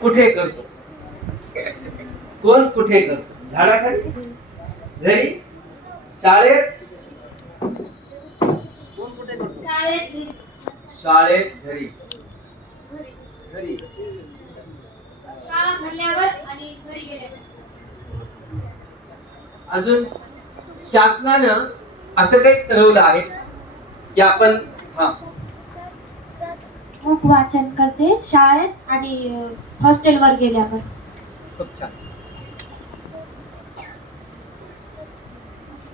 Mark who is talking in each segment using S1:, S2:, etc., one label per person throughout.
S1: कुठे करतो? कोण कुठे करतो? झाडाखाली? घरी? शाळेत? कोण कुठे करतो?
S2: शाळेत घरी.
S1: शाळेत घरी. घरी.
S2: शाळा भरल्यावर आणि घरी गेल्यावर.
S1: अजून शासनानं असं काही ठरवलं आहे की आपण हा
S3: बुक वाचन करते. शाळेत आणि हॉस्टेलवर गेल्यावर
S1: खूप छान.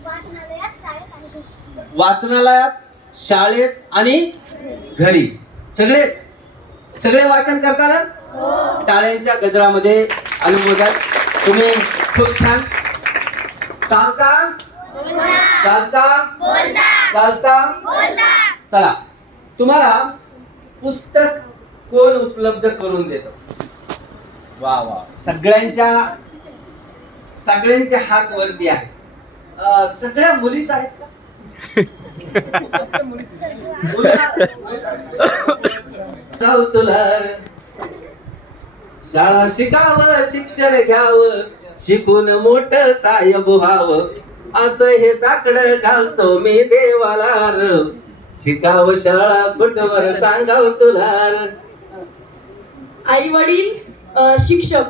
S2: वाचनालयात शाळेत आणि घरी.
S1: वाचनालयात शाळेत आणि घरी. सगळेच. सगळे वाचन करता ना टाळ्यांच्या गजरामध्ये अनुमोदन तुम्ही खूप छान. चालता? चालता? चालता? चला. तुम्हाला पुस्तक कोण उपलब्ध करून देतो? वा वा. सगळ्यांच्या सगळ्यांच्या हात वरती आहे. सगळ्या मुलीच आहेत का? तुला शाळा शिकावं शिक्षण घ्यावं शिकून मोठ साहेब व्हावं. असं हे साकड घालतो मी देवाला र शिकावं शाळा कुठवर सांगाव तुला.
S3: आई वडील शिक्षक.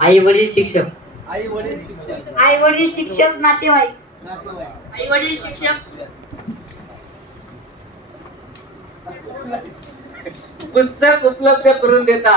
S4: आई वडील शिक्षक.
S1: आई वडील शिक्षण
S2: आई वडील शिक्षक नातेवाईक.
S1: नातेवाईक.
S2: आई वडील शिक्षक.
S1: पुस्तक उपलब्ध करून देतात.